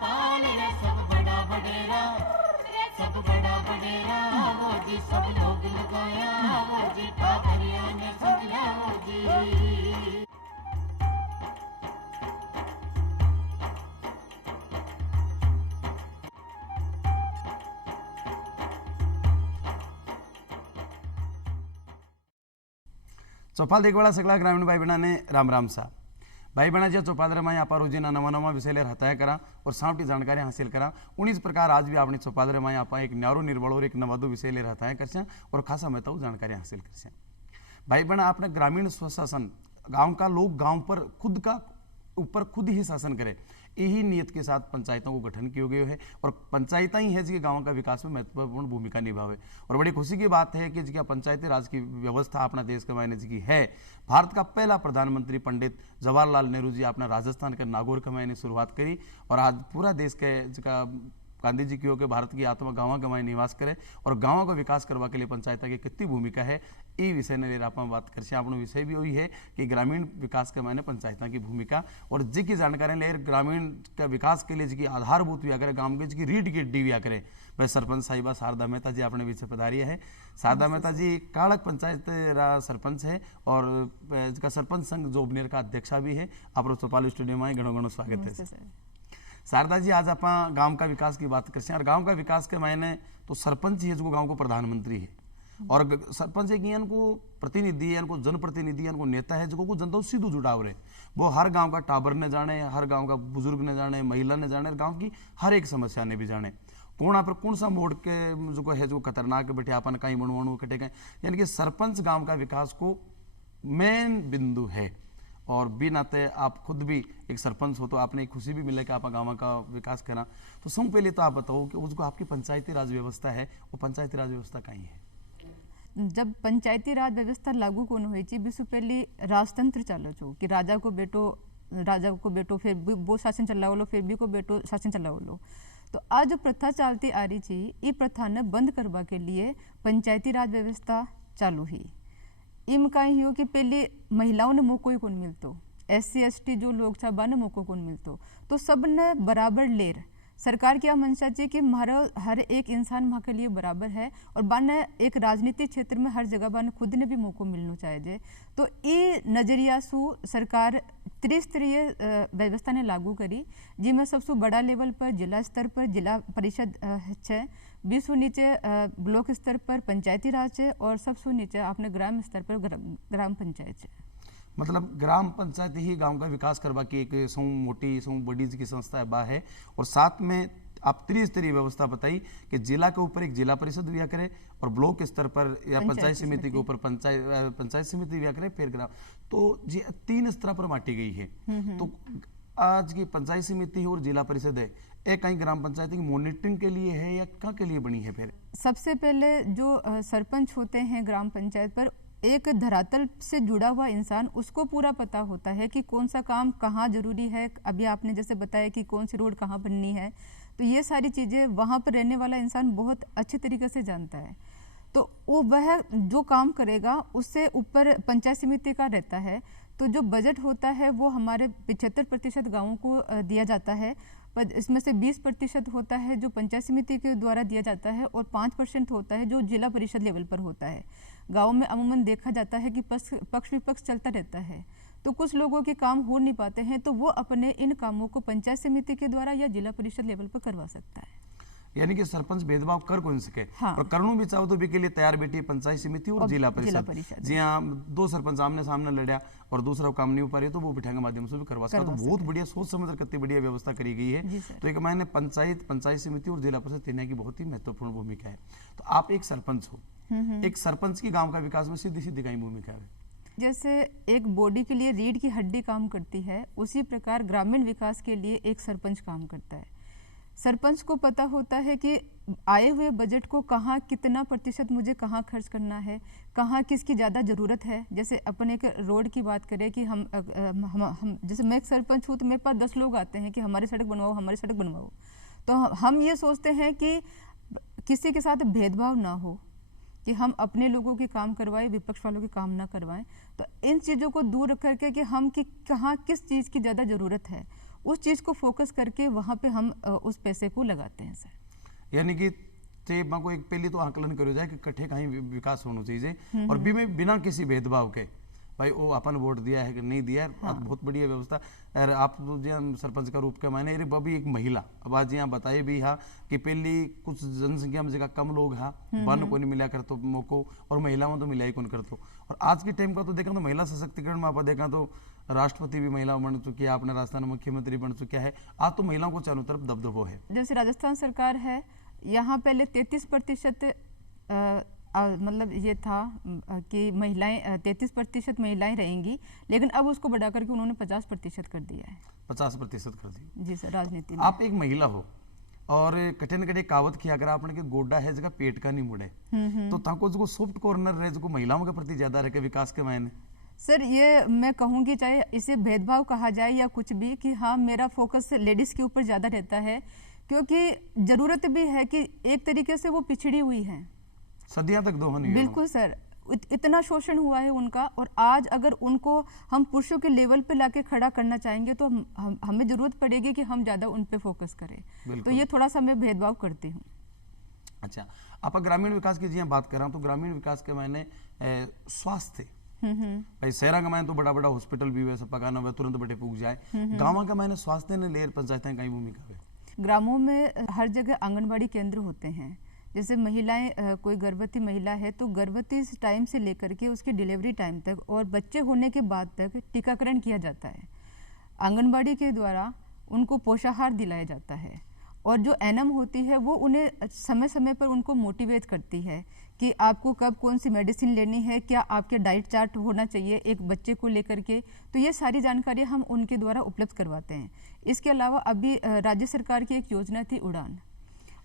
पाल रे सब बड़ा बडेरा, सब बड़ा बडेरा वो जी, सब लोग लगाया वो जी, ठाकरिया ने सदिया वो जी। चौपाल देखवाळा सगळा ग्रामीण भाई बहना राम राम सा भाई बहना जो चौपाल रमा यहाँ पर रोजीना नवा नवा विषय ले हताया करा और सामटी जानकारी हासिल करा। उन्हीं प्रकार आज भी आपने चौपाल रमा यहाँ पर एक न्यारो निर्बल और एक नवादो विषय ले हताया कर और खासा मैं तो जानकारी हासिल कर भाई बहना आपने ग्रामीण स्वशासन गाँव का लोग गाँव पर खुद का ऊपर खुद ही शासन करे, यही नियत के साथ पंचायतों को गठन किया गया है और पंचायत ही है जिसके गाँव का विकास में महत्वपूर्ण भूमिका निभावे। और बड़ी खुशी की बात है कि जिसका पंचायती राज की व्यवस्था अपना देश के मायने की है। भारत का पहला प्रधानमंत्री पंडित जवाहरलाल नेहरू जी अपना राजस्थान के नागौर के मायने शुरुआत करी और आज पूरा देश के जिसका गांधी जी की हो के भारत की आत्मा गाँव के मायने निवास करे और गाँव का विकास करवा के लिए पंचायत की कितनी भूमिका है, ये विषय ने लेकर आप बात कर अपना विषय भी वही है कि ग्रामीण विकास के मायने पंचायत की भूमिका और जी की जानकारी ले ग्रामीण का विकास के लिए जी की आधारभूत व्या करे गाँव के जी की रीढ़ की हड्डी व्या करे। भाई सरपंच साहिबा शारदा मेहता जी अपने विषय पधारी है। शारदा मेहता जी काड़क पंचायत सरपंच है और इसका सरपंच संघ जोबनेर का अध्यक्षा भी है। आप चौपाल स्टूडियो में घणो घणो स्वागत है। शारदा जी आज आप गांव का विकास की बात करते हैं और गांव का विकास के मायने तो सरपंच ही है जो गांव को प्रधानमंत्री है और सरपंच एक इनको प्रतिनिधि है, इनको जनप्रतिनिधि है, इनको नेता है जो को जनता सीधो जुड़ाव रहे। वो हर गांव का टाबर ने जाने, हर गांव का बुजुर्ग ने जाने, महिला ने जाने, गांव की हर एक समस्या ने भी जाने। कोणा पर कौन सा मोड़ के जो है जो खतरनाक बैठे अपन कहीं बनवाणु कटे गए, यानी कि सरपंच गांव का विकास को मेन बिंदु है। और भी नाते आप खुद भी एक सरपंच हो तो आपने एक खुशी भी मिले कि आप गाँव का विकास करा। तो सब पहले तो आप बताओ कि उसको आपकी पंचायती राज व्यवस्था है, वो पंचायती राज व्यवस्था कहीं है? जब पंचायती राज व्यवस्था लागू कौन हुई थी विश्व पहली राजतंत्र चालो छो कि राजा को बेटो फिर वो शासन चलाओ लो, फिर भी को बेटो शासन चलाओ लो। तो आज जो प्रथा चलती आ रही थी ये प्रथा ने बंद करवा के लिए पंचायती राज व्यवस्था चालू हुई। इम कहीं हो कि पहले महिलाओं ने मौको ही कौन मिलतो, SC ST जो लोग था बा ने मौको कौन मिलतो, तो सब ने बराबर लेर सरकार की मंशा चाहिए कि हमारा हर एक इंसान वहाँ के लिए बराबर है और बाने एक राजनीतिक क्षेत्र में हर जगह बाने खुद ने भी मौको मिलना चाहिए। तो ये नजरिया सु सरकार त्रिस्तरीय व्यवस्था ने लागू करी जिसमें सबसे बड़ा लेवल पर जिला स्तर पर जिला परिषद है, 20 नीचे ब्लॉक स्तर पर पंचायती राज है और सबसे नीचे आपने ग्राम स्तर पर ग्राम पंचायत है। मतलब ग्राम पंचायत ही गांव का विकास करवा की एक सौ मोटी सौ बड़ी की संस्था बा है। और साथ में आप त्रिस्तरीय व्यवस्था बताई कि जिला के ऊपर एक जिला परिषद व्या करे और ब्लॉक स्तर पर या पंचायत समिति के ऊपर पंचायत समिति व्या करे, फिर ग्राम, तो जी 3 स्तर पर बांटी गई है। तो आज की पंचायत समिति और जिला परिषद है, एक कहीं ग्राम पंचायत की मॉनिटरिंग के लिए है या क्या के लिए बनी है? फिर सबसे पहले जो सरपंच होते हैं ग्राम पंचायत पर एक धरातल से जुड़ा हुआ इंसान, उसको पूरा पता होता है कि कौन सा काम कहाँ जरूरी है। अभी आपने जैसे बताया कि कौन सी रोड कहाँ बननी है, तो ये सारी चीज़ें वहाँ पर रहने वाला इंसान बहुत अच्छे तरीके से जानता है। तो वो वह जो काम करेगा उससे ऊपर पंचायत समिति का रहता है। तो जो बजट होता है वो हमारे 75% गाँवों को दिया जाता है, पर इसमें से 20% होता है जो पंचायत समिति के द्वारा दिया जाता है और 5% होता है जो जिला परिषद लेवल पर होता है। गाँव में अमूमन देखा जाता है कि पक्ष विपक्ष चलता रहता है, तो कुछ लोगों के काम हो नहीं पाते हैं, तो वो अपने इन कामों को पंचायत समिति के द्वारा या जिला परिषद लेवल पर करवा सकता है। यानी कि सरपंच भेदभाव कर कौन सके। हाँ। और करनू भी चाहो तो भी के लिए तैयार बैठी पंचायत समिति और जिला परिषद। जी हाँ, 2 सरपंच आमने सामने लड़ा और दूसरा काम नहीं हो पा रही तो वो बिठा के माध्यम से भी करवा सकता। तो बहुत बढ़िया सोच समझ कितनी बढ़िया व्यवस्था करी गई है। तो एक मैंने पंचायत समिति और जिला परिषद तीनों की बहुत ही महत्वपूर्ण भूमिका है। तो आप एक सरपंच हो, एक सरपंच की गाँव का विकास में सीधी सीधी कहीं भूमिका है। जैसे एक बॉडी के लिए रीढ़ की हड्डी काम करती है, उसी प्रकार ग्रामीण विकास के लिए एक सरपंच काम करता है। सरपंच को पता होता है कि आए हुए बजट को कहाँ कितना प्रतिशत मुझे कहाँ खर्च करना है, कहाँ किसकी ज़्यादा ज़रूरत है। जैसे अपन एक रोड की बात करें कि हम जैसे मैं एक सरपंच हूँ तो मेरे पास 10 लोग आते हैं कि हमारी सड़क बनवाओ, हमारी सड़क बनवाओ। तो हम ये सोचते हैं कि किसी के साथ भेदभाव ना हो, कि हम अपने लोगों के काम करवाएं, विपक्ष वालों के काम ना करवाएं। तो इन चीज़ों को दूर रख करके कि हम कि कहाँ किस चीज़ की ज़्यादा ज़रूरत है उस चीज़ को फोकस करके वहाँ पे हम उस पैसे को लगाते हैं सर। यानी कि ते को एक पहली तो आकलन करो जाए कि कट्ठे कहीं विकास होना चाहिए और बिना किसी भेदभाव के भाई वो अपन वोट दिया है कि नहीं दिया है। हाँ। बहुत बढ़िया व्यवस्था। और आप तो जो सरपंच का रूप के मायने अरे बबी एक महिला अब आज यहाँ बताइए भी हाँ कि पहली कुछ जनसंख्या में जगह कम लोग हाँ वन को नहीं मिला कर तो मौको और महिलाओं तो मिला ही कौन कर तो। और आज के टाइम का तो देखा तो महिला सशक्तिकरण में आप देखा तो राष्ट्रपति भी महिला बन चुकी है, अपने राजस्थान मुख्यमंत्री बन चुका है। आज तो महिलाओं को चारों तरफ दबदबो है। जैसे राजस्थान सरकार है, यहाँ पहले 33% मतलब ये था कि महिलाएं 33% महिलाएं रहेंगी, लेकिन अब उसको बढ़ा करके उन्होंने 50% कर दिया है। 50% कर दी जी सर। राजनीति में आप एक महिला हो और कठिन कठिन कावत किया अगर आपने के गोड्डा है जगह पेट का नहीं मुड़े तो ताको जो सॉफ्ट कॉर्नर रहे जो महिलाओं के प्रति ज्यादा रहे विकास के मायने सर, ये मैं कहूँगी चाहे इसे भेदभाव कहा जाए या कुछ भी, कि हाँ मेरा फोकस लेडीज़ के ऊपर ज़्यादा रहता है, क्योंकि ज़रूरत भी है कि एक तरीके से वो पिछड़ी हुई हैं सदियां तक दोहन हुई। बिल्कुल सर, इतना शोषण हुआ है उनका, और आज अगर उनको हम पुरुषों के लेवल पे लाके खड़ा करना चाहेंगे तो हमें जरूरत पड़ेगी कि हम ज़्यादा उन पे फोकस करें। तो ये थोड़ा सा मैं भेदभाव करती हूँ। अच्छा, आप ग्रामीण विकास की जी बात कर रहा हूँ तो ग्रामीण विकास के मायने स्वास्थ्य भाई शहर का मैंने तो बड़ा बड़ा हॉस्पिटल भी वैसे पकाना हुआ तुरंत बटे पूग जाए। गाँव का मैंने स्वास्थ्य ने लेर पंचायतें कई भूमिका है। ग्रामों में हर जगह आंगनबाड़ी केंद्र होते हैं। जैसे महिलाएं, कोई गर्भवती महिला है तो गर्भवती टाइम से लेकर के उसकी डिलीवरी टाइम तक और बच्चे होने के बाद तक टीकाकरण किया जाता है। आंगनबाड़ी के द्वारा उनको पोषाहार दिलाया जाता है, और जो एनएम होती है वो उन्हें समय समय पर उनको मोटिवेट करती है कि आपको कब कौन सी मेडिसिन लेनी है, क्या आपके डाइट चार्ट होना चाहिए एक बच्चे को लेकर के। तो ये सारी जानकारी हम उनके द्वारा उपलब्ध करवाते हैं। इसके अलावा अभी राज्य सरकार की एक योजना थी उड़ान,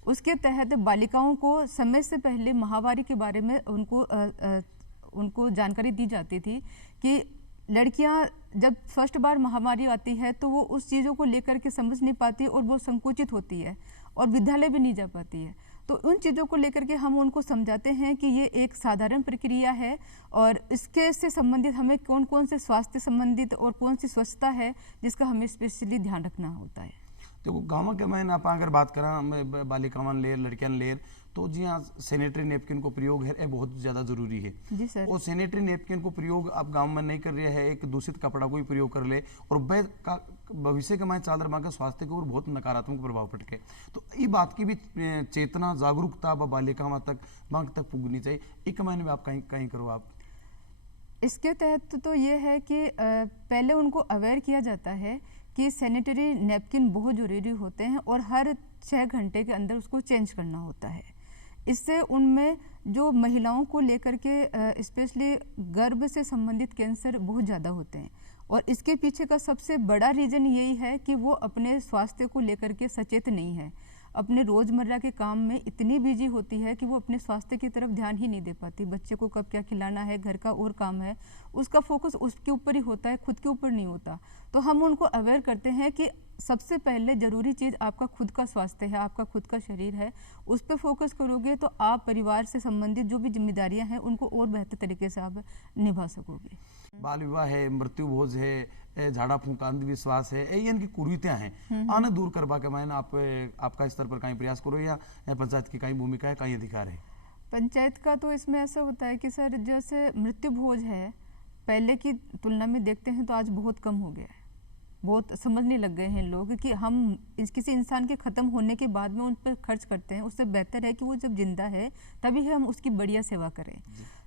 उसके तहत बालिकाओं को समय से पहले माहवारी के बारे में उनको जानकारी दी जाती थी कि लड़कियां जब फर्स्ट बार महामारी आती है तो वो उस चीज़ों को लेकर के समझ नहीं पाती और वो संकुचित होती है और विद्यालय भी नहीं जा पाती है। तो उन चीज़ों को लेकर के हम उनको समझाते हैं कि ये एक साधारण प्रक्रिया है और इसके से संबंधित हमें कौन कौन से स्वास्थ्य संबंधित और कौन सी स्वच्छता है जिसका हमें स्पेशली ध्यान रखना होता है। देखो गाँव के मैंने आप अगर बात करा बालिकावां लेर लड़कियां लेर तो जी हाँ सैनिटरी नेपकिन को प्रयोग है ये बहुत ज़्यादा जरूरी है जी सर। और सैनिटरी नेपकिन को प्रयोग आप गांव में नहीं कर रहे हैं, एक दूषित कपड़ा को ही प्रयोग कर ले और भविष्य के मैं चादर माँ के स्वास्थ्य के ऊपर बहुत नकारात्मक प्रभाव पड़के। तो ये बात की भी चेतना जागरूकता बालिकावां तक मांग तक पुगनी चाहिए। एक महीने में आप कहीं करो आप इसके तहत तो ये है कि पहले उनको अवेयर किया जाता है कि सैनिटरी नैपकिन बहुत ज़रूरी होते हैं और हर 6 घंटे के अंदर उसको चेंज करना होता है। इससे उनमें जो महिलाओं को लेकर के स्पेशली गर्भ से संबंधित कैंसर बहुत ज़्यादा होते हैं, और इसके पीछे का सबसे बड़ा रीज़न यही है कि वो अपने स्वास्थ्य को लेकर के सचेत नहीं है। अपने रोज़मर्रा के काम में इतनी बिजी होती है कि वो अपने स्वास्थ्य की तरफ ध्यान ही नहीं दे पाती। बच्चे को कब क्या खिलाना है, घर का और काम है, उसका फोकस उसके ऊपर ही होता है, खुद के ऊपर नहीं होता। तो हम उनको अवेयर करते हैं कि सबसे पहले ज़रूरी चीज़ आपका खुद का स्वास्थ्य है, आपका खुद का शरीर है। उस पर फोकस करोगे तो आप परिवार से संबंधित जो भी जिम्मेदारियां हैं उनको और बेहतर तरीके से आप निभा सकोगे। बाल विवाह है, मृत्यु भोज है, झाड़ा फूंक अंधविश्वास है, ये इनकी कुरीतियां हैं आने दूर करवा के मैंने आपका स्तर पर कहीं प्रयास करो या पंचायत की कहीं भूमिका है, कहीं अधिकार है? पंचायत का तो इसमें ऐसा होता है कि सर जैसे मृत्यु भोज है पहले की तुलना में देखते हैं तो आज बहुत कम हो गया है। बहुत समझने लग गए हैं लोग कि हम किसी इंसान के ख़त्म होने के बाद में उन पर खर्च करते हैं, उससे बेहतर है कि वो जब जिंदा है तभी हम उसकी बढ़िया सेवा करें।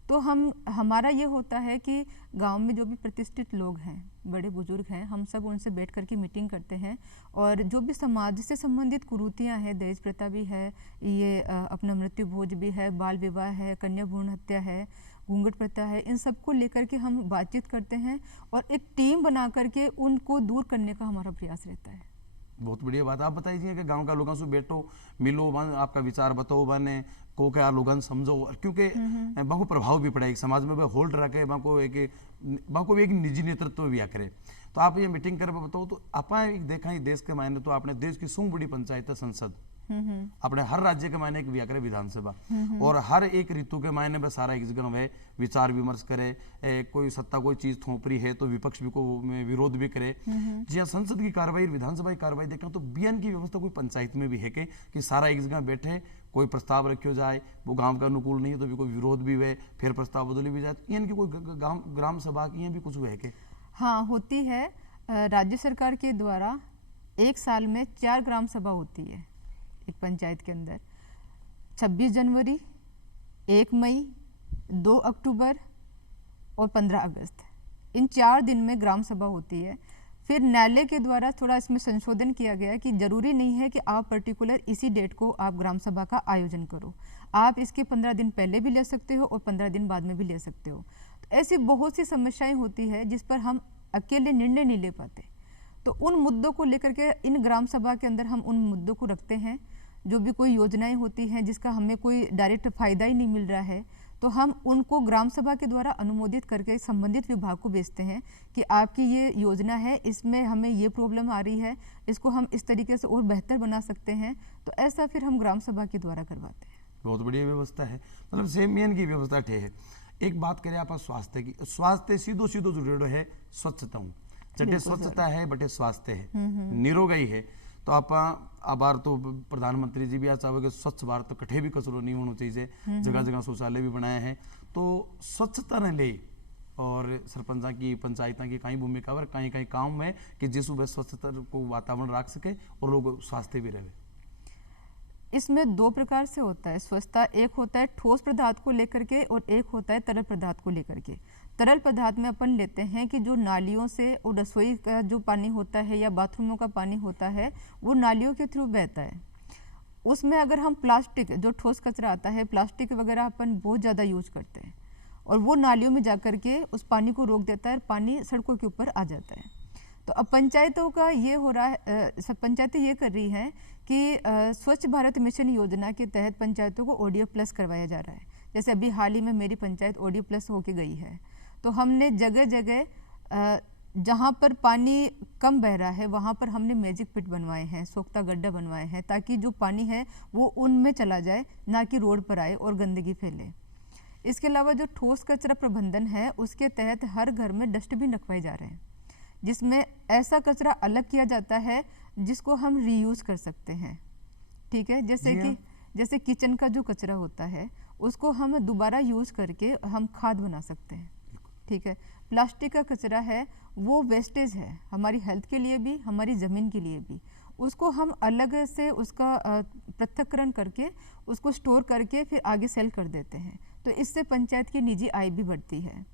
तो हमारा ये होता है कि गांव में जो भी प्रतिष्ठित लोग हैं, बड़े बुजुर्ग हैं, हम सब उनसे बैठ करके मीटिंग करते हैं और जो भी समाज से संबंधित कुरीतियाँ हैं, दहेज प्रथा भी है, ये अपना मृत्यु भोज भी है, बाल विवाह है, कन्या भ्रूण हत्या है, घूंघट प्रथा है, इन सब को लेकर के हम बातचीत करते हैं और एक टीम बना करके उनको दूर करने का हमारा प्रयास रहता है। बहुत बढ़िया बात। आप बताइए कि गांव का लोगों से बैठो मिलो, आपका विचार बताओ, बने को क्या लोगन समझो, क्योंकि बाको प्रभाव भी पड़ा एक समाज में होल्ड रखे, बाको एक निजी नेतृत्व भी करे। तो आप ये मीटिंग कर बताओ तो आप देखा ही देश के मायने तो आपने देश की सौ बड़ी पंचायत संसद अपने हर राज्य के मायने एक व्या करे विधानसभा, और हर एक ऋतु के मायने में सारा एक जगह में विचार विमर्श करे। कोई सत्ता कोई चीज थोपरी है तो विपक्ष भी को विरोध भी करे। जी संसद की कार्रवाई विधानसभा की कार्रवाई देखें तो बियन की व्यवस्था कोई पंचायत में भी है कि सारा एक जगह बैठे, कोई प्रस्ताव रखियो जाए, वो गांव का अनुकूल नहीं है तो भी कोई विरोध भी हुए, फिर प्रस्ताव बदली भी जाए, इनकी कोई ग्राम सभा की भी कुछ हुए के? हाँ होती है। राज्य सरकार के द्वारा एक साल में 4 ग्राम सभा होती है एक पंचायत के अंदर। 26 जनवरी, 1 मई, 2 अक्टूबर और 15 अगस्त, इन 4 दिन में ग्राम सभा होती है। फिर न्यायालय के द्वारा थोड़ा इसमें संशोधन किया गया कि जरूरी नहीं है कि आप पर्टिकुलर इसी डेट को आप ग्राम सभा का आयोजन करो, आप इसके 15 दिन पहले भी ले सकते हो और 15 दिन बाद में भी ले सकते हो। तो ऐसी बहुत सी समस्याएं होती है जिस पर हम अकेले निर्णय नहीं ले पाते, तो उन मुद्दों को लेकर के इन ग्राम सभा के अंदर हम उन मुद्दों को रखते हैं। जो भी कोई योजनाएं होती हैं जिसका हमें कोई डायरेक्ट फायदा ही नहीं मिल रहा है, तो हम उनको ग्राम सभा के द्वारा अनुमोदित करके संबंधित विभाग को भेजते हैं कि आपकी ये योजना है, इसमें हमें ये प्रॉब्लम आ रही है, इसको हम इस तरीके से और बेहतर बना सकते हैं। तो ऐसा फिर हम ग्राम सभा के द्वारा करवाते हैं। बहुत बढ़िया व्यवस्था है, मतलब सेमियन की व्यवस्था ठे है। एक बात करें आप स्वास्थ्य की, स्वास्थ्य सीधो सीधो जुड़ेड़ो है स्वच्छता हूँ, चटे स्वच्छता है बटे स्वास्थ्य है, निरोगाई है। तो आप आबार तो प्रधानमंत्री जी भी आज चाहोगे स्वच्छ भारत, तो कठे भी कचरो नहीं होना चाहिए, जगह जगह शौचालय भी बनाए हैं। तो स्वच्छता ने ले और सरपंचा की पंचायत की कई भूमिका और कहीं कहीं काम है कि जिस सुबह स्वच्छता को वातावरण रख सके और लोग स्वास्थ्य भी रहे। इसमें 2 प्रकार से होता है स्वच्छता। एक होता है ठोस पदार्थ को लेकर के और एक होता है तरल पदार्थ को लेकर के। तरल पदार्थ में अपन लेते हैं कि जो नालियों से और रसोई का जो पानी होता है या बाथरूमों का पानी होता है वो नालियों के थ्रू बहता है। उसमें अगर हम प्लास्टिक, जो ठोस कचरा आता है, प्लास्टिक वगैरह अपन बहुत ज़्यादा यूज करते हैं और वो नालियों में जा कर के उस पानी को रोक देता है, पानी सड़कों के ऊपर आ जाता है। तो अब पंचायतों का ये हो रहा है, सब पंचायतें ये कर रही हैं कि स्वच्छ भारत मिशन योजना के तहत पंचायतों को ODF+ करवाया जा रहा है। जैसे अभी हाल ही में मेरी पंचायत ODF+ होके गई है, तो हमने जगह जगह जहाँ पर पानी कम बह रहा है वहाँ पर हमने मैजिक पिट बनवाए हैं, सोख्ता गड्ढा बनवाए हैं, ताकि जो पानी है वो उनमें चला जाए, ना कि रोड पर आए और गंदगी फैले। इसके अलावा जो ठोस कचरा प्रबंधन है उसके तहत हर घर में डस्टबिन रखवाए जा रहे हैं, जिसमें ऐसा कचरा अलग किया जाता है जिसको हम रीयूज कर सकते हैं। ठीक है, जैसे किचन का जो कचरा होता है उसको हम दोबारा यूज करके हम खाद बना सकते हैं। ठीक है, प्लास्टिक का कचरा है वो वेस्टेज है, हमारी हेल्थ के लिए भी, हमारी ज़मीन के लिए भी। उसको हम अलग से उसका पृथक्करण करके उसको स्टोर करके फिर आगे सेल कर देते हैं, तो इससे पंचायत की निजी आय भी बढ़ती है।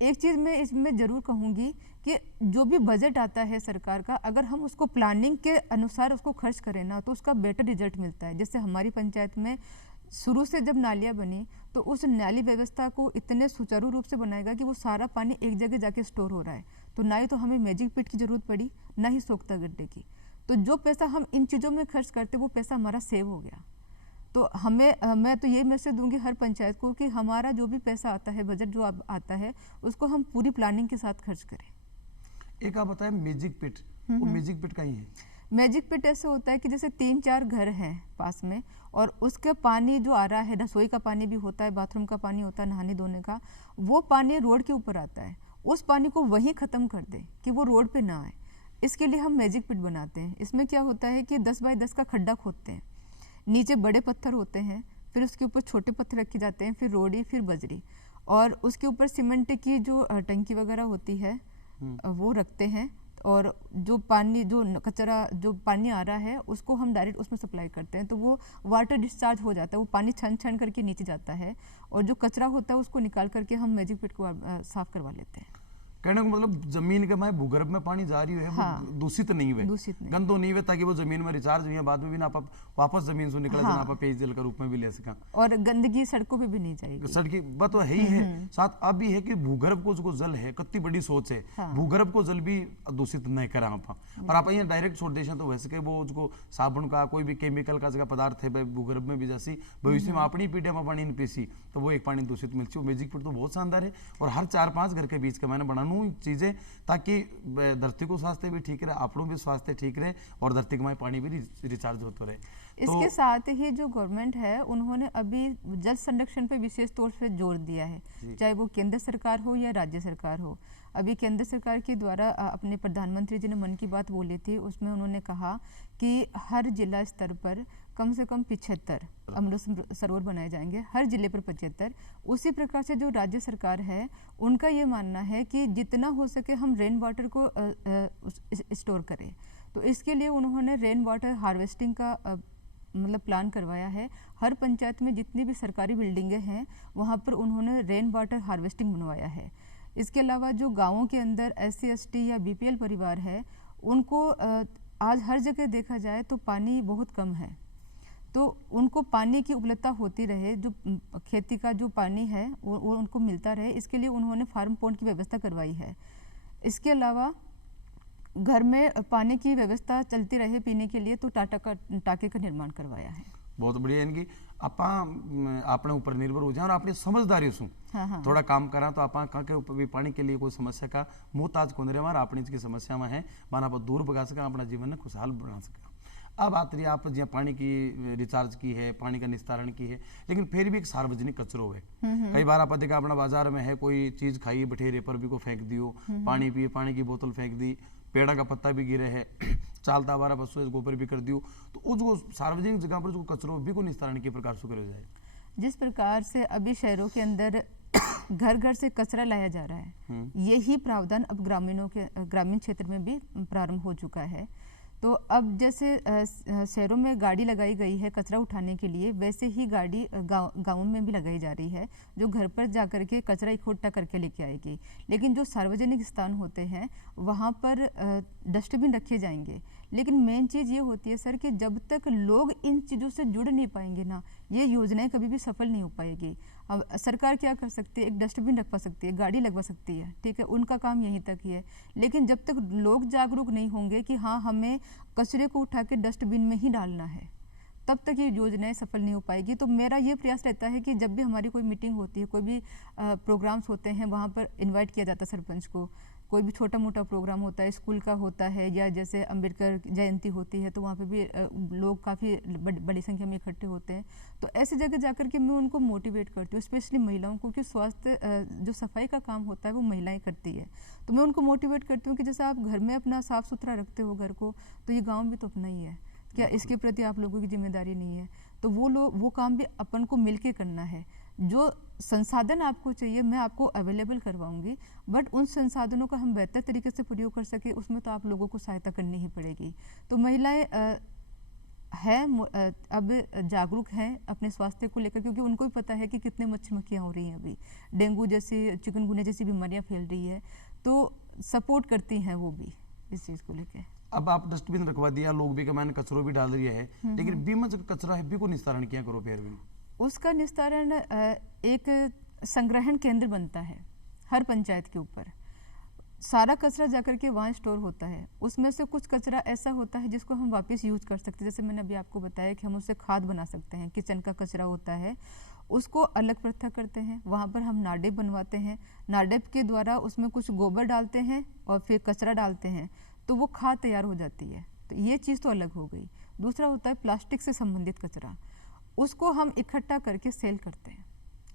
एक चीज़ मैं इसमें ज़रूर कहूँगी कि जो भी बजट आता है सरकार का, अगर हम उसको प्लानिंग के अनुसार उसको खर्च करें ना तो उसका बेटर रिजल्ट मिलता है। जैसे हमारी पंचायत में शुरू से जब नालियाँ बनी तो उस नाली व्यवस्था को इतने सुचारू रूप से बनाएगा कि वो सारा पानी एक जगह जाके स्टोर हो रहा है, तो ना ही तो हमें मैजिक पिट की ज़रूरत पड़ी, ना ही सोख्ता गड्ढे की। तो जो पैसा हम इन चीज़ों में खर्च करते वो पैसा हमारा सेव हो गया। तो हमें मैं तो ये मैसेज दूंगी हर पंचायत को कि हमारा जो भी पैसा आता है, बजट जो आता है, उसको हम पूरी प्लानिंग के साथ खर्च करें। एक आप बताएं मैजिक पिट, वो मैजिक पिट कहीं है? मैजिक पिट ऐसे होता है कि जैसे 3-4 घर हैं पास में और उसके पानी जो आ रहा है, रसोई का पानी भी होता है, बाथरूम का पानी होता है, नहाने धोने का, वो पानी रोड के ऊपर आता है। उस पानी को वहीं ख़त्म कर दे कि वो रोड पे ना आए, इसके लिए हम मैजिक पिट बनाते हैं। इसमें क्या होता है कि 10 बाई 10 का खड्डा खोदते हैं, नीचे बड़े पत्थर होते हैं, फिर उसके ऊपर छोटे पत्थर रखे जाते हैं, फिर रोड़ी, फिर बजरी, और उसके ऊपर सीमेंट की जो टंकी वगैरह होती है वो रखते हैं। और जो पानी, जो कचरा, जो पानी आ रहा है उसको हम डायरेक्ट उसमें सप्लाई करते हैं, तो वो वाटर डिस्चार्ज हो जाता है, वो पानी छन छन करके नीचे जाता है, और जो कचरा होता है उसको निकाल करके हम मैजिक पिट को साफ करवा लेते हैं। कहने का मतलब जमीन के में भूगर्भ में पानी जा रही है, हाँ, दूषित नहीं हुए, गंदो नहीं हुए, ताकि वो जमीन में रिचार्ज हुई है, बाद में भी ना आप वापस जमीन से निकला, हाँ, आप पेयजल के रूप में भी ले सका, और गंदगी सड़कों पे भी नहीं जाएगी। सड़की बात तो है ही है। साथ अब भी है कि भूगर्भ को जो जल है, कितनी बड़ी सोच है, हाँ, भूगर्भ को जल भी दूषित नहीं करा आप, पर आप यहाँ डायरेक्ट छोड़ दे तो वैसे वो जो साबुन का कोई भी केमिकल का जगह पदार्थ है भूगर्भ में भी जैसी भविष्य में अपनी पीढ़ी में पानी पीसी तो वो एक पानी दूषित मिलती है। मैजिक पिट तो बहुत शानदार है, और हर 4-5 घर के बीच का मैंने बनानू चीजें, ताकि धरती को स्वास्थ्य भी ठीक रहे, आपनों भी स्वास्थ्य ठीक रहे, और धरती के पानी भी रिचार्ज होते रहे। इसके साथ ही जो गवर्नमेंट है उन्होंने अभी जल संरक्षण पे विशेष तौर पे जोर दिया है, चाहे वो केंद्र सरकार हो या राज्य सरकार हो। अभी केंद्र सरकार के द्वारा अपने प्रधानमंत्री जी ने मन की बात बोली थी, उसमें उन्होंने कहा कि हर जिला स्तर पर कम से कम 75 अमृत सरोवर बनाए जाएंगे, हर जिले पर 75। उसी प्रकार से जो राज्य सरकार है उनका ये मानना है कि जितना हो सके हम रेन वाटर को स्टोर करें। तो इसके लिए उन्होंने रेन वाटर हार्वेस्टिंग का मतलब प्लान करवाया है। हर पंचायत में जितनी भी सरकारी बिल्डिंगें हैं वहाँ पर उन्होंने रेन वाटर हार्वेस्टिंग बनवाया है। इसके अलावा जो गाँवों के अंदर SC ST या BPL परिवार है उनको आज हर जगह देखा जाए तो पानी बहुत कम है, तो उनको पानी की उपलब्धता होती रहे, जो खेती का जो पानी है वो उनको मिलता रहे, इसके लिए उन्होंने फार्म पॉन्ड की व्यवस्था करवाई है। इसके अलावा घर में पानी की व्यवस्था चलती रहे पीने के लिए, तो टाके का निर्माण करवाया है। बहुत बढ़िया, यानी कि अपने ऊपर निर्भर हो जाए और अपनी समझदारी से थोड़ा काम करा तो आप के ऊपर भी पानी के लिए कोई समस्या का मोहताज कौन रहे, हमारा अपनी की समस्या में है माना आप दूर भगा सका, अपना जीवन खुशहाल बना सका। अब बात रही आप जहाँ पानी की रिचार्ज की है, पानी का निस्तारण की है, लेकिन फिर भी एक सार्वजनिक कचरो है। कई बार आप देखा अपना बाजार में है कोई चीज खाई बठेरे पर भी को फेंक दियो, पानी पिए पानी की बोतल फेंक दी, पेड़ा का पत्ता भी गिरे है, चालता बारा पशु गोबर भी कर दियो, तो उसको सार्वजनिक जगह पर जो कचरो भी को निस्तारण के प्रकार से करो जाए। जिस प्रकार से अभी शहरों के अंदर घर घर से कचरा लाया जा रहा है, यही प्रावधान अब ग्रामीण क्षेत्र में भी प्रारंभ हो चुका है। तो अब जैसे शहरों में गाड़ी लगाई गई है कचरा उठाने के लिए, वैसे ही गाड़ी गाँव में भी लगाई जा रही है जो घर पर जाकर के कचरा इकट्ठा करके लेके आएगी। लेकिन जो सार्वजनिक स्थान होते हैं वहाँ पर डस्टबिन रखे जाएंगे, लेकिन मेन चीज़ ये होती है सर कि जब तक लोग इन चीज़ों से जुड़ नहीं पाएंगे ना, ये योजनाएं कभी भी सफल नहीं हो पाएगी। अब सरकार क्या कर सकती है, एक डस्टबिन रखवा सकती है, गाड़ी लगवा सकती है, ठीक है, उनका काम यहीं तक ही है। लेकिन जब तक लोग जागरूक नहीं होंगे कि हाँ हमें कचरे को उठा के डस्टबिन में ही डालना है, तब तक ये योजनाएं सफल नहीं हो पाएगी। तो मेरा ये प्रयास रहता है कि जब भी हमारी कोई मीटिंग होती है, कोई भी प्रोग्राम्स होते हैं, वहाँ पर इन्वाइट किया जाता है सरपंच को। कोई भी छोटा मोटा प्रोग्राम होता है, स्कूल का होता है, या जैसे अम्बेडकर जयंती होती है, तो वहाँ पे भी लोग काफ़ी बड़ी संख्या में इकट्ठे होते हैं। तो ऐसी जगह जाकर के मैं उनको मोटिवेट करती हूँ, स्पेशली महिलाओं को, कि स्वास्थ्य जो सफाई का काम होता है वो महिलाएं करती है। तो मैं उनको मोटिवेट करती हूँ कि जैसे आप घर में अपना साफ़ सुथरा रखते हो घर को, तो ये गाँव भी तो अपना ही है, क्या इसके प्रति आप लोगों की जिम्मेदारी नहीं है? तो वो काम भी अपन को मिलके करना है। जो संसाधन आपको चाहिए मैं आपको अवेलेबल करवाऊंगी, बट उन संसाधनों का हम बेहतर तरीके से प्रयोग कर सके उसमें तो आप लोगों को सहायता करनी ही पड़ेगी। तो महिलाएं अब जागरूक हैं अपने स्वास्थ्य को लेकर, क्योंकि उनको भी पता है कि कितने मच्छर-मक्खियाँ हो रही हैं, अभी डेंगू जैसी, चिकनगुनिया जैसी बीमारियां फैल रही है, तो सपोर्ट करती हैं वो भी इस चीज़ को लेकर। अब आप डस्टबिन रखवा दिया, लोग भी कमाने कचरो भी डाल रही है, लेकिन बीमा जो कचरा है भी को निस्तारण क्या करो फिर भी? उसका निस्तारण एक संग्रहण केंद्र बनता है हर पंचायत के ऊपर, सारा कचरा जाकर के वहाँ स्टोर होता है। उसमें से कुछ कचरा ऐसा होता है जिसको हम वापस यूज कर सकते हैं, जैसे मैंने अभी आपको बताया कि हम उससे खाद बना सकते हैं। किचन का कचरा होता है उसको अलग पृथक करते हैं, वहाँ पर हम नाडेप बनवाते हैं, नाडेप के द्वारा उसमें कुछ गोबर डालते हैं और फिर कचरा डालते हैं, तो वो खाद तैयार हो जाती है। तो ये चीज़ तो अलग हो गई। दूसरा होता है प्लास्टिक से संबंधित कचरा, उसको हम इकट्ठा करके सेल करते हैं।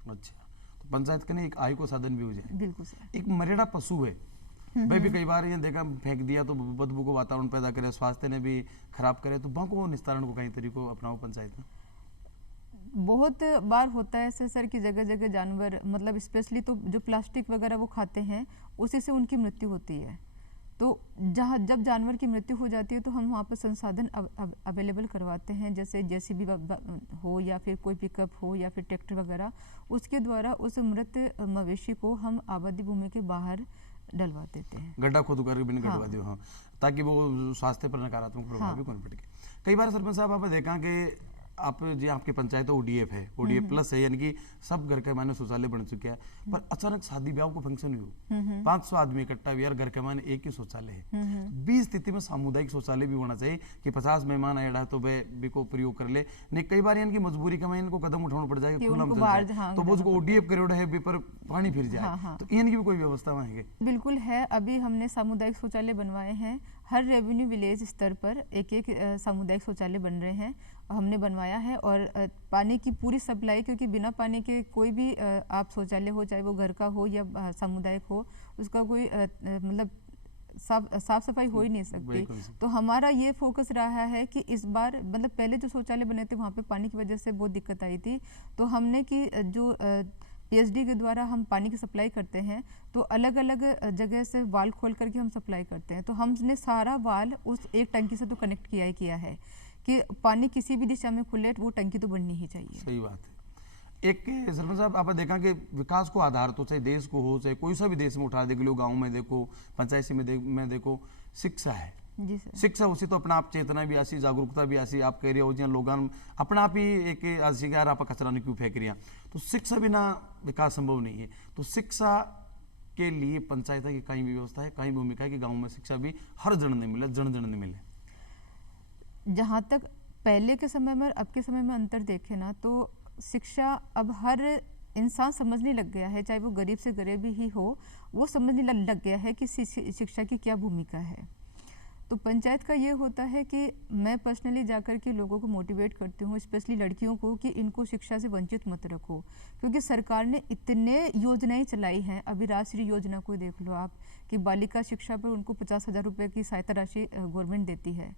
अच्छा, तो पंचायत के ने एक आय को साधन भी हो जाए। बिल्कुल सर। एक मरेड़ा पशु है भाई भी कई बार ये देखा फेंक दिया तो बदबू को वातावरण पैदा करे, स्वास्थ्य ने भी खराब करे, तो बाको निस्तारण को कई तरीको अपनाओ पंचायत में? बहुत बार होता है ऐसे सर कि जगह जगह जानवर, मतलब स्पेशली तो जो प्लास्टिक वगैरह वो खाते हैं उसी से उनकी मृत्यु होती है। तो जब जानवर की मृत्यु हो जाती है तो हम वहाँ पर संसाधन अवेलेबल करवाते हैं, जैसे जेसीबी हो या फिर कोई पिकअप हो या फिर ट्रैक्टर वगैरह, उसके द्वारा उस मृत मवेशी को हम आबादी भूमि के बाहर डलवा देते हैं, गड्ढा खोद कर बिन गड़वा दो, हाँ, ताकि वो स्वास्थ्य पर नकारात्मक प्रभाव भी कौन पड़े। कई बार सरपंच साहब आपने देखा कि आप जो आपके पंचायत ODF है, ODF प्लस है, यानी कि सब घर के माने शौचालय बन चुके हैं, पर अचानक शादी ब्याह को फंक्शन हुई, 500 आदमी इकट्ठा हुआ, घर के माने एक ही शौचालय है। 20 स्थिति में सामुदायिक शौचालय भी होना चाहिए कि 50 मेहमान आया तो वे भी को प्रयोग कर ले। नहीं कई बार इनकी मजबूरी का इनको कदम उठाना पड़ जाएगा, खुला में तो वो जो ODF करोड़ है पर पानी फिर जाए, तो इनकी भी कोई व्यवस्था वहाँ है? बिल्कुल है, अभी हमने सामुदायिक शौचालय बनवाए हैं हर रेवेन्यू विलेज स्तर पर एक एक सामुदायिक शौचालय बन रहे हैं, हमने बनवाया है। और पानी की पूरी सप्लाई, क्योंकि बिना पानी के कोई भी आप शौचालय हो, चाहे वो घर का हो या सामुदायिक हो, उसका कोई मतलब साफ सफाई हो ही नहीं सकती। तो हमारा ये फोकस रहा है कि इस बार मतलब पहले जो शौचालय बने थे वहाँ पे पानी की वजह से बहुत दिक्कत आई थी, तो हमने कि जो पीएचडी के द्वारा हम पानी की सप्लाई करते हैं, तो अलग अलग जगह से वाल खोल करके हम सप्लाई करते हैं। तो हमने सारा वाल उस एक टंकी से तो कनेक्ट किया ही किया है कि पानी किसी भी दिशा में खुले, वो टंकी तो बननी ही चाहिए। सही बात है। एक सरपंच साहब, आपने देखा कि विकास को आधार तो चाहे देश को हो, चाहे कोई सा भी देश में उठा देख लो, गाँव में देखो, पंचायत में देखो, शिक्षा है। जी सर। शिक्षा उसी तो अपना आप चेतना भी आसी, जागरूकता भी आसी। आप कह रहे हो जी लोग अपना आप ही एक आसी यार आप कचरा नहीं क्यों फेंक रही हैं, तो शिक्षा बिना विकास संभव नहीं है। तो शिक्षा के लिए पंचायत की कई व्यवस्था है, कई भूमिका है कि गाँव में शिक्षा भी हर जन ने मिले, जन जन ने मिले। जहाँ तक पहले के समय में और अब के समय में अंतर देखे ना, तो शिक्षा अब हर इंसान समझने लग गया है, चाहे वो गरीब से गरीब ही हो, वो समझने लग गया है कि शिक्षा की क्या भूमिका है। तो पंचायत का ये होता है कि मैं पर्सनली जाकर के लोगों को मोटिवेट करती हूँ, स्पेशली लड़कियों को, कि इनको शिक्षा से वंचित मत रखो, क्योंकि सरकार ने इतने योजनाएं चलाई हैं। अभी राष्ट्रीय योजना को देख लो आप, कि बालिका शिक्षा पर उनको 50,000 रुपये की सहायता राशि गवर्नमेंट देती है।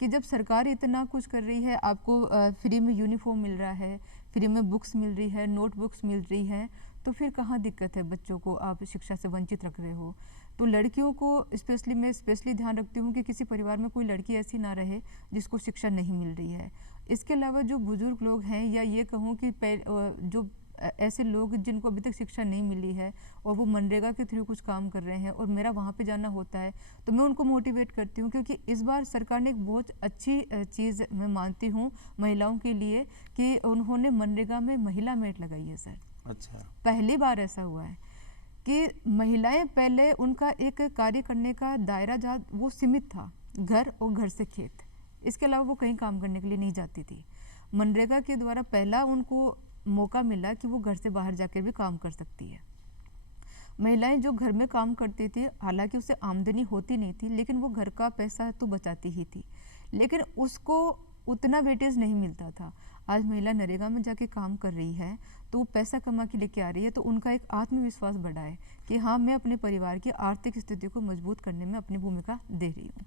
कि जब सरकार इतना कुछ कर रही है, आपको फ्री में यूनिफॉर्म मिल रहा है, फ्री में बुक्स मिल रही है, नोटबुक्स मिल रही हैं, तो फिर कहाँ दिक्कत है? बच्चों को आप शिक्षा से वंचित रख रहे हो। तो लड़कियों को मैं स्पेशली ध्यान रखती हूँ कि किसी परिवार में कोई लड़की ऐसी ना रहे जिसको शिक्षा नहीं मिल रही है। इसके अलावा जो बुजुर्ग लोग हैं, या ये कहूँ कि जो ऐसे लोग जिनको अभी तक शिक्षा नहीं मिली है और वो मनरेगा के थ्रू कुछ काम कर रहे हैं और मेरा वहाँ पे जाना होता है, तो मैं उनको मोटिवेट करती हूँ, क्योंकि इस बार सरकार ने एक बहुत अच्छी चीज़ मैं मानती हूँ महिलाओं के लिए, कि उन्होंने मनरेगा में महिला मेट लगाई है सर। अच्छा। पहली बार ऐसा हुआ है कि महिलाएं, पहले उनका एक कार्य करने का दायरा वो सीमित था, घर और घर से खेत, इसके अलावा वो कहीं काम करने के लिए नहीं जाती थी। मनरेगा के द्वारा पहला उनको मौका मिला कि वो घर से बाहर जाकर भी काम कर सकती है। महिलाएं जो घर में काम करती थी, हालांकि उससे आमदनी होती नहीं थी, लेकिन वो घर का पैसा तो बचाती ही थी, लेकिन उसको उतना वेटेज नहीं मिलता था। आज महिला नरेगा में जाके काम कर रही है, तो वो पैसा कमा के लेके आ रही है, तो उनका एक आत्मविश्वास बढ़ा है कि हाँ, मैं अपने परिवार की आर्थिक स्थिति को मजबूत करने में अपनी भूमिका दे रही हूँ।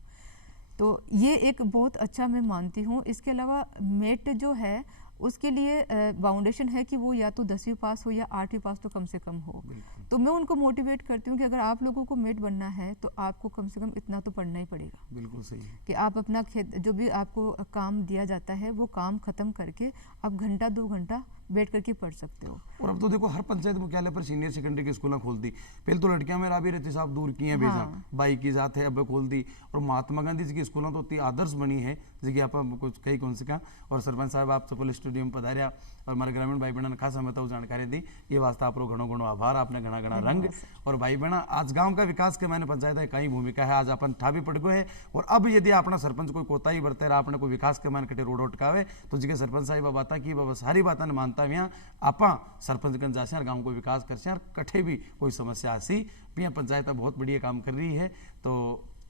तो ये एक बहुत अच्छा मैं मानती हूँ। इसके अलावा मेट जो है, उसके लिए बाउंडेशन है कि वो या तो 10वीं पास हो या 8वीं पास तो कम से कम हो। तो मैं उनको मोटिवेट करती हूँ कि अगर आप लोगों को मेट बनना है तो आपको कम से कम इतना तो पढ़ना ही पड़ेगा। बिल्कुल सही है कि आप अपना खेत, जो भी आपको काम दिया जाता है, वो काम खत्म करके आप घंटा 2 घंटा बैठ करके पढ़ सकते हो। और अब तो देखो हर पंचायत मुख्यालय पर सीनियर सेकेंडरी की स्कूल खोल दी। पहले तो लड़कियां मेरा भी रहती साहब दूर की हैं भेजा, हाँ। बाई की जात है अब खोल दी। और महात्मा गांधी जी की स्कूलों तो इतनी आदर्श बनी है जैसे कि आप कुछ कई कौन से का। और सरपंच साहब आप चपल स्टूडियो में पधारिया और हमारे ग्रामीण भाई बहन खास हमें तो जानकारी दी, ये वास्ते आप लोग घणो घणो आभार, आपने घना घना रंग। और भाई बहन आज गाँव का विकास के मैंने पंचायत है कई भूमिका है, आज अपन ठा भी पड़ गए है। और अब यदि अपना सरपंच कोई कोताही बरते रहा, अपने कोई विकास के मैंने कटे रोड अटकावे, तो जी सरपंच साहब बात की बाबा सारी बात मानता हुआ आप सरपंचगंज जासे और गाँव को विकास कर और कठे भी कोई समस्या आसी पिया पंचायत बहुत बढ़िया काम कर रही है। तो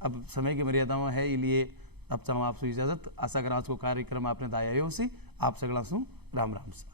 अब समय की मर्यादाओं है, इसलिए अब चाहूँ आपसे इजाजत। आशा करा आज को कार्यक्रम आपने दाया उसी आप सगला सु राम राम सा।